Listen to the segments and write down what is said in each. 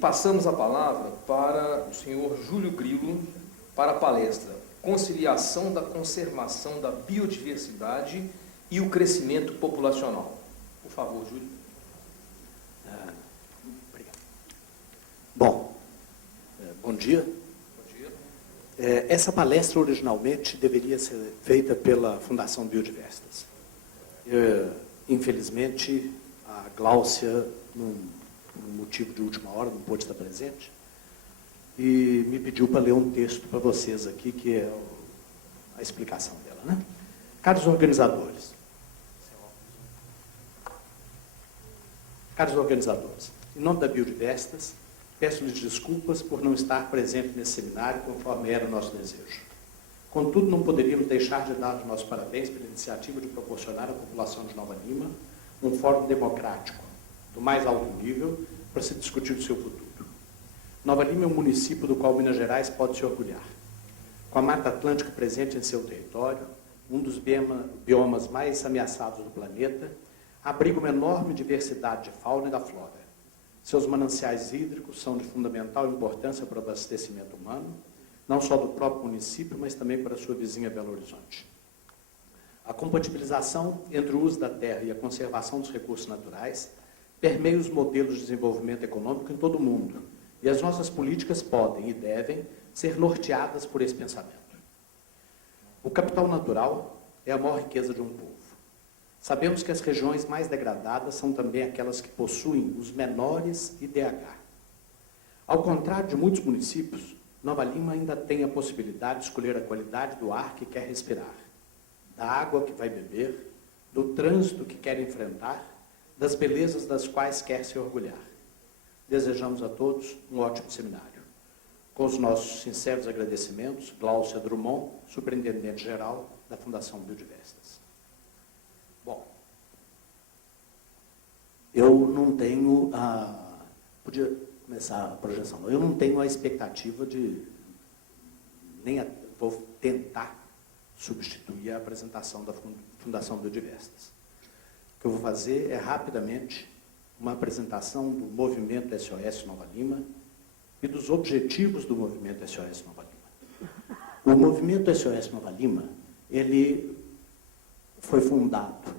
passamos a palavra para o senhor Júlio Grilo, para a palestra Conciliação da Conservação da Biodiversidade e o Crescimento Populacional. Por favor, Júlio. Obrigado. Bom dia. Bom dia. Essa palestra originalmente deveria ser feita pela Fundação Biodiversitas. Infelizmente, a Gláucia, num motivo de última hora, não pôde estar presente, e me pediu para ler um texto para vocês aqui, que é a explicação dela, né? Caros organizadores, em nome da Biodiversitas, peço-lhes desculpas por não estar presente nesse seminário conforme era o nosso desejo. Contudo, não poderíamos deixar de dar os nossos parabéns pela iniciativa de proporcionar à população de Nova Lima um fórum democrático, do mais alto nível, para se discutir o seu futuro. Nova Lima é um município do qual Minas Gerais pode se orgulhar. Com a Mata Atlântica presente em seu território, um dos biomas mais ameaçados do planeta, abriga uma enorme diversidade de fauna e da flora. Seus mananciais hídricos são de fundamental importância para o abastecimento humano, não só do próprio município, mas também para a sua vizinha Belo Horizonte. A compatibilização entre o uso da terra e a conservação dos recursos naturais permeia os modelos de desenvolvimento econômico em todo o mundo, e as nossas políticas podem e devem ser norteadas por esse pensamento. O capital natural é a maior riqueza de um povo. Sabemos que as regiões mais degradadas são também aquelas que possuem os menores IDH. Ao contrário de muitos municípios, Nova Lima ainda tem a possibilidade de escolher a qualidade do ar que quer respirar, da água que vai beber, do trânsito que quer enfrentar, das belezas das quais quer se orgulhar. Desejamos a todos um ótimo seminário. Com os nossos sinceros agradecimentos, Gláucia Drummond, Superintendente-Geral da Fundação Biodiversitas. Bom, eu não tenho a... Podia começar a projeção. Eu não tenho a expectativa de... Vou tentar substituir a apresentação da Fundação Biodiversitas. O que eu vou fazer é, rapidamente, uma apresentação do movimento SOS Nova Lima e dos objetivos do movimento SOS Nova Lima. O movimento SOS Nova Lima, ele foi fundado,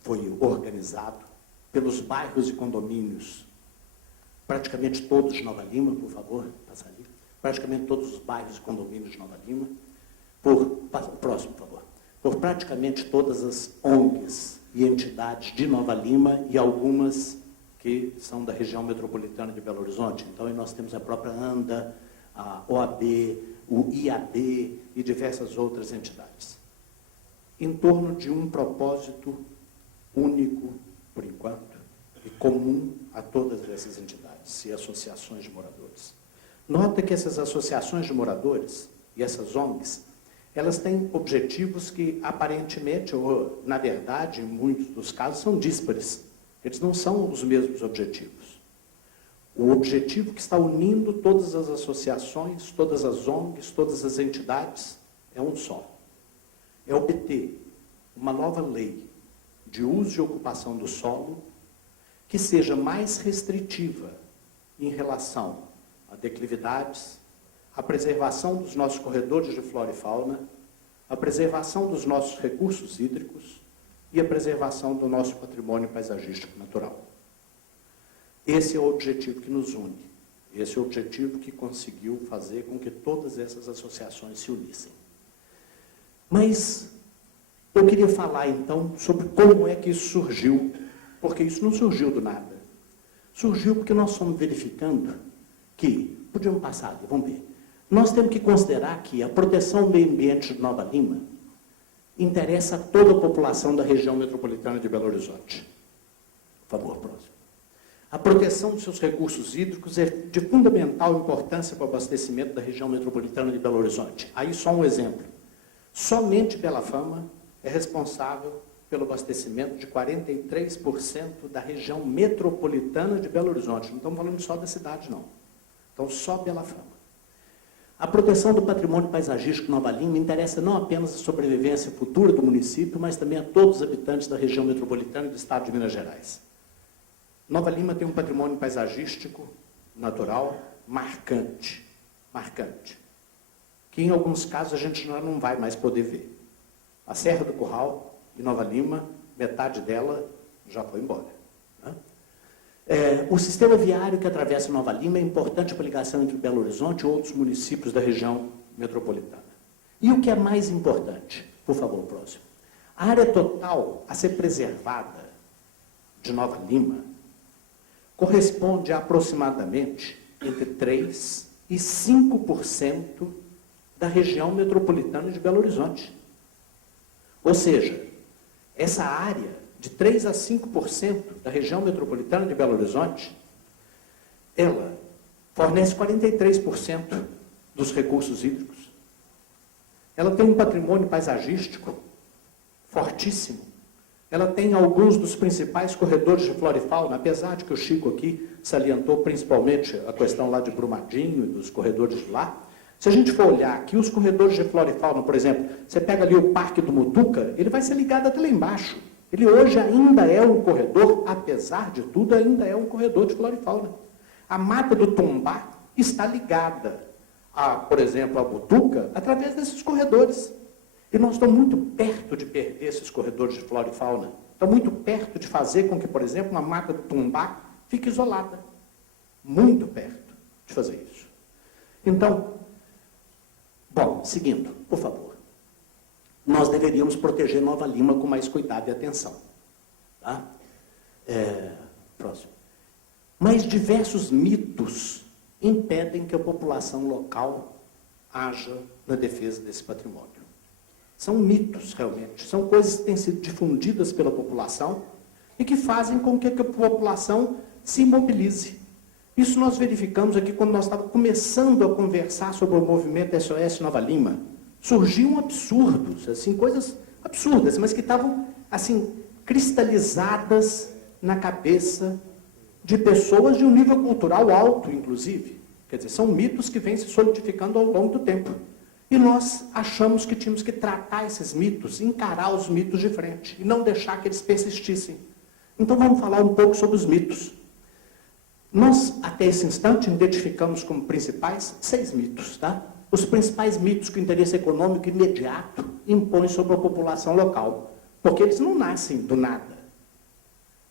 foi organizado pelos bairros e condomínios, praticamente todos de Nova Lima, por favor, passa ali, praticamente todos os bairros e condomínios de Nova Lima, próximo, por favor, por praticamente todas as ONGs e entidades de Nova Lima e algumas que são da região metropolitana de Belo Horizonte. Então, aí nós temos a própria ANDA, a OAB, o IAB e diversas outras entidades. Em torno de um propósito único, por enquanto, e comum a todas essas entidades e associações de moradores. Nota que essas associações de moradores e essas ONGs, elas têm objetivos que, aparentemente, ou, na verdade, em muitos dos casos, são díspares. Eles não são os mesmos objetivos. O objetivo que está unindo todas as associações, todas as ONGs, todas as entidades, é um só. É obter uma nova lei de uso e ocupação do solo que seja mais restritiva em relação a declividades, a preservação dos nossos corredores de flora e fauna, a preservação dos nossos recursos hídricos e a preservação do nosso patrimônio paisagístico natural. Esse é o objetivo que nos une. Esse é o objetivo que conseguiu fazer com que todas essas associações se unissem. Mas eu queria falar, então, sobre como é que isso surgiu, porque isso não surgiu do nada. Surgiu porque nós fomos verificando que, podíamos passar ali, vamos ver, nós temos que considerar que a proteção do meio ambiente de Nova Lima interessa a toda a população da região metropolitana de Belo Horizonte. Por favor, próximo. A proteção dos seus recursos hídricos é de fundamental importância para o abastecimento da região metropolitana de Belo Horizonte. Aí só um exemplo. Somente Bela Fama é responsável pelo abastecimento de 43% da região metropolitana de Belo Horizonte. Não estamos falando só da cidade, não. Então, só Bela Fama. A proteção do patrimônio paisagístico de Nova Lima interessa não apenas a sobrevivência futura do município, mas também a todos os habitantes da região metropolitana e do estado de Minas Gerais. Nova Lima tem um patrimônio paisagístico natural marcante, que em alguns casos a gente já não vai mais poder ver. A Serra do Curral, em Nova Lima, metade dela já foi embora. Né? O sistema viário que atravessa Nova Lima é importante para a ligação entre Belo Horizonte e outros municípios da região metropolitana. E o que é mais importante? Por favor, próximo. A área total a ser preservada de Nova Lima corresponde a aproximadamente entre 3% e 5% da região metropolitana de Belo Horizonte. Ou seja, essa área de 3% a 5% da região metropolitana de Belo Horizonte, ela fornece 43% dos recursos hídricos. Ela tem um patrimônio paisagístico fortíssimo. Ela tem alguns dos principais corredores de flora e fauna, apesar de que o Chico aqui salientou principalmente a questão lá de Brumadinho e dos corredores de lá. Se a gente for olhar aqui, os corredores de flora e fauna, por exemplo, você pega ali o Parque do Mutuca, ele vai ser ligado até lá embaixo. Ele hoje ainda é um corredor, apesar de tudo, ainda é um corredor de flora e fauna. A Mata do Tumbá está ligada, por exemplo, a Mutuca, através desses corredores. E nós estamos muito perto de perder esses corredores de flora e fauna. Estamos muito perto de fazer com que, por exemplo, uma Mata do Tumbá fique isolada. Muito perto de fazer isso. Então, bom, seguindo, por favor. Nós deveríamos proteger Nova Lima com mais cuidado e atenção. Tá? Próximo. Mas diversos mitos impedem que a população local haja na defesa desse patrimônio. São mitos, realmente. São coisas que têm sido difundidas pela população e que fazem com que a população se imobilize. Isso nós verificamos aqui quando nós estávamos começando a conversar sobre o movimento SOS Nova Lima. Surgiam absurdos, assim, coisas absurdas, mas que estavam assim, cristalizadas na cabeça de pessoas de um nível cultural alto, inclusive. Quer dizer, são mitos que vêm se solidificando ao longo do tempo. E nós achamos que tínhamos que tratar esses mitos, encarar os mitos de frente, e não deixar que eles persistissem. Então vamos falar um pouco sobre os mitos. Nós, até esse instante, identificamos como principais 6 mitos, tá? Os principais mitos que o interesse econômico imediato impõe sobre a população local. Porque eles não nascem do nada.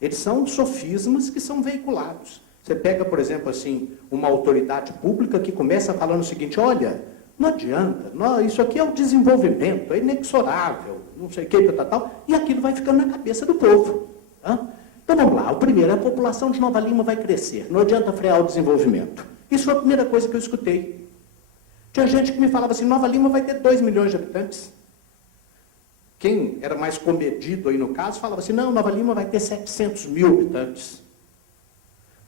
Eles são sofismas que são veiculados. Você pega, por exemplo, assim, uma autoridade pública que começa falando o seguinte: olha, não adianta, isso aqui é o desenvolvimento, é inexorável, não sei o que, tal, e aquilo vai ficando na cabeça do povo. Tá? Então vamos lá, o primeiro, a população de Nova Lima vai crescer, não adianta frear o desenvolvimento. Isso foi a primeira coisa que eu escutei. Tinha gente que me falava assim: Nova Lima vai ter 2 milhões de habitantes. Quem era mais comedido aí no caso, falava assim: não, Nova Lima vai ter 700 mil habitantes.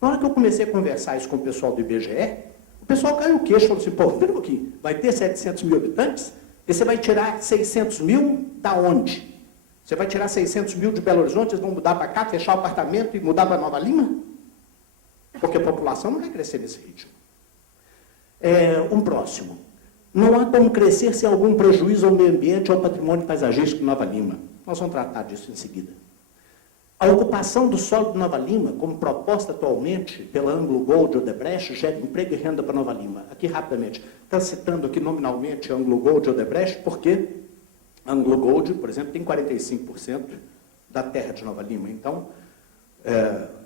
Na hora que eu comecei a conversar isso com o pessoal do IBGE, o pessoal caiu o queixo e falou assim: pô, pera um pouquinho, vai ter 700 mil habitantes? E você vai tirar 600 mil da onde? Você vai tirar 600 mil de Belo Horizonte, eles vão mudar para cá, fechar o apartamento e mudar para Nova Lima? Porque a população não vai crescer nesse ritmo. Um próximo. Não há como crescer sem algum prejuízo ao meio ambiente ou ao patrimônio paisagístico de Nova Lima. Nós vamos tratar disso em seguida. A ocupação do solo de Nova Lima, como proposta atualmente pela Anglo Gold Odebrecht, gera emprego e renda para Nova Lima. Aqui, rapidamente, está citando aqui nominalmente a Anglo Gold Odebrecht, porque a Anglo Gold, por exemplo, tem 45% da terra de Nova Lima. Então,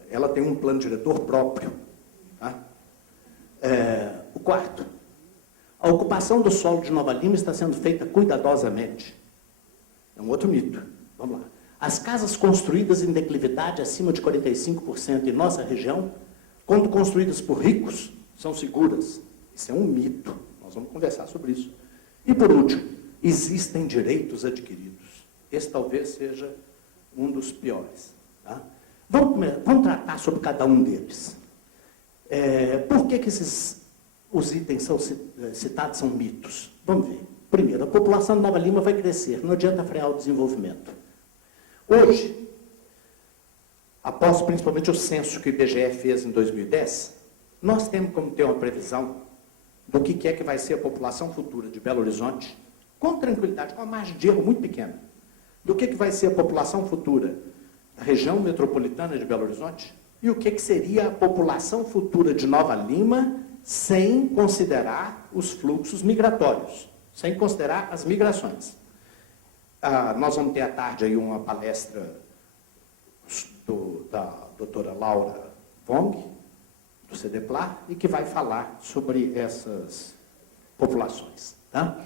ela tem um plano diretor próprio. Tá? O quarto. A ocupação do solo de Nova Lima está sendo feita cuidadosamente. É um outro mito. Vamos lá. As casas construídas em declividade acima de 45% em nossa região, quando construídas por ricos, são seguras. Isso é um mito. Nós vamos conversar sobre isso. E, por último, existem direitos adquiridos. Esse talvez seja um dos piores. Tá? Vamos tratar sobre cada um deles. Por que os itens são citados são mitos? Vamos ver. Primeiro, a população de Nova Lima vai crescer. Não adianta frear o desenvolvimento. Hoje, após principalmente o censo que o IBGE fez em 2010, nós temos como ter uma previsão do que é que vai ser a população futura de Belo Horizonte, com tranquilidade, com uma margem de erro muito pequena, do que vai ser a população futura da região metropolitana de Belo Horizonte e o que seria a população futura de Nova Lima sem considerar os fluxos migratórios, sem considerar as migrações. Nós vamos ter à tarde aí uma palestra da doutora Laura Wong, do CDPLAR, e que vai falar sobre essas populações. Tá?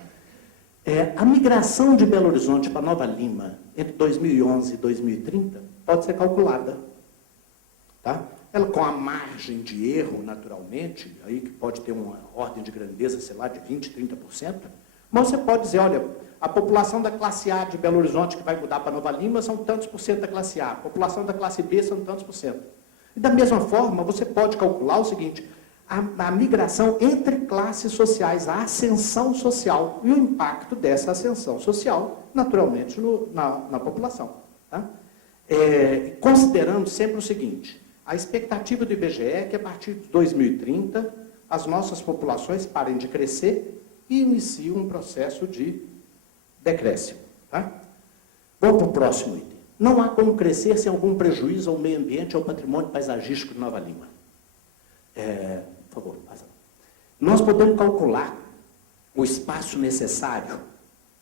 A migração de Belo Horizonte para Nova Lima entre 2011 e 2030 pode ser calculada. Tá? Ela com a margem de erro, naturalmente, aí que pode ter uma ordem de grandeza, sei lá, de 20%, 30%, mas você pode dizer, olha, a população da classe A de Belo Horizonte que vai mudar para Nova Lima são tantos por cento da classe A, a população da classe B são tantos por cento. E da mesma forma, você pode calcular o seguinte, a migração entre classes sociais, a ascensão social e o impacto dessa ascensão social, naturalmente, na população. Tá? Considerando sempre o seguinte, a expectativa do IBGE é que a partir de 2030 as nossas populações parem de crescer e iniciem um processo de decréscimo. Tá? Vamos para o próximo item. Não há como crescer sem algum prejuízo ao meio ambiente ou ao patrimônio paisagístico de Nova Lima. Por favor, passa. Nós podemos calcular o espaço necessário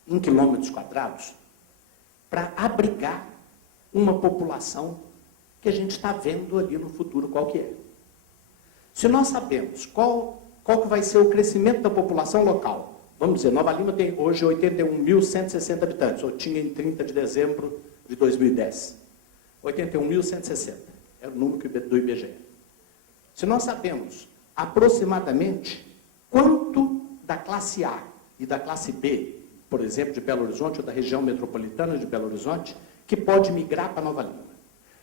em quilômetros quadrados para abrigar uma população que a gente está vendo ali no futuro qual que é. Se nós sabemos qual que vai ser o crescimento da população local, vamos dizer, Nova Lima tem hoje 81.160 habitantes, ou tinha em 30 de dezembro de 2010. 81.160 é o número do IBGE. Se nós sabemos aproximadamente quanto da classe A e da classe B, por exemplo, de Belo Horizonte, ou da região metropolitana de Belo Horizonte, que pode migrar para Nova Lima.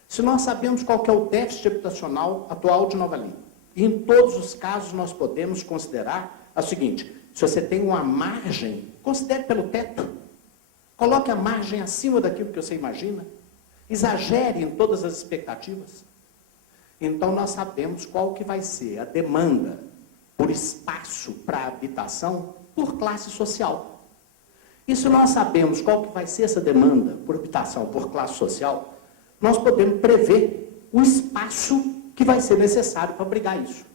Se nós sabemos qual que é o déficit habitacional atual de Nova Lima, e em todos os casos nós podemos considerar o seguinte, se você tem uma margem, considere pelo teto, coloque a margem acima daquilo que você imagina, exagere em todas as expectativas. Então nós sabemos qual que vai ser a demanda por espaço para habitação por classe social. E se nós sabemos qual que vai ser essa demanda por habitação por classe social, nós podemos prever o espaço que vai ser necessário para abrigar isso.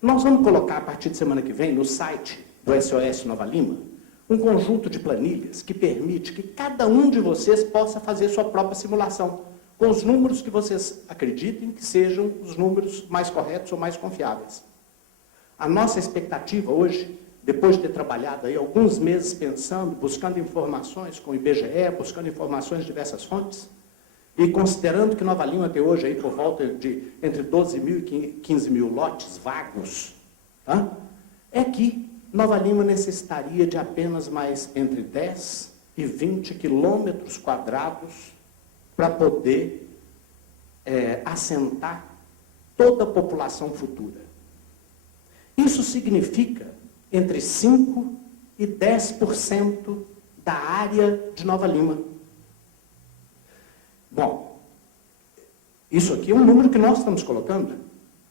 Nós vamos colocar, a partir de semana que vem, no site do SOS Nova Lima, um conjunto de planilhas que permite que cada um de vocês possa fazer sua própria simulação, com os números que vocês acreditem que sejam os números mais corretos ou mais confiáveis. A nossa expectativa hoje, depois de ter trabalhado aí alguns meses pensando, buscando informações com o IBGE, buscando informações de diversas fontes, e considerando que Nova Lima tem hoje aí por volta de entre 12 mil e 15 mil lotes vagos, tá? É que Nova Lima necessitaria de apenas mais entre 10 e 20 quilômetros quadrados para poder assentar toda a população futura. Isso significa entre 5% e 10% da área de Nova Lima. Bom, isso aqui é um número que nós estamos colocando,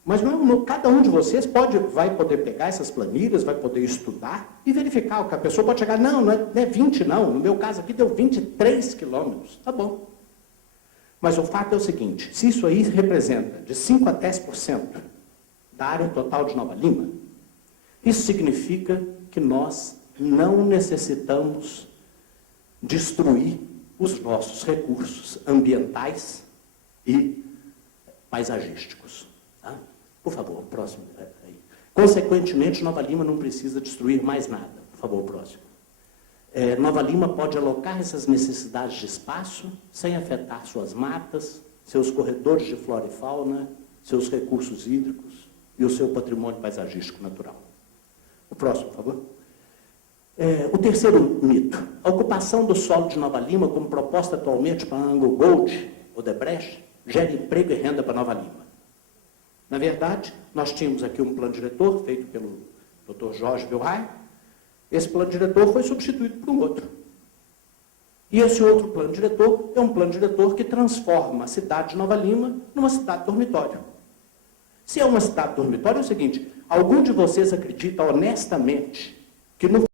mas cada um de vocês vai poder pegar essas planilhas, vai poder estudar e verificar. Que a pessoa pode chegar, não é 20 não, no meu caso aqui deu 23 quilômetros, tá bom. Mas o fato é o seguinte, se isso aí representa de 5% a 10% da área total de Nova Lima, isso significa que nós não necessitamos destruir os nossos recursos ambientais e paisagísticos. Tá? Por favor, próximo. Aí. Consequentemente, Nova Lima não precisa destruir mais nada. Por favor, próximo. Nova Lima pode alocar essas necessidades de espaço sem afetar suas matas, seus corredores de flora e fauna, seus recursos hídricos e o seu patrimônio paisagístico natural. O próximo, por favor. O terceiro mito, a ocupação do solo de Nova Lima, como proposta atualmente para Anglo Gold, Odebrecht, gera emprego e renda para Nova Lima. Na verdade, nós tínhamos aqui um plano diretor feito pelo Dr. Jorge Vilray. Esse plano diretor foi substituído por um outro. E esse outro plano diretor é um plano diretor que transforma a cidade de Nova Lima numa cidade dormitório. Se é uma cidade dormitório, é o seguinte, algum de vocês acredita honestamente que no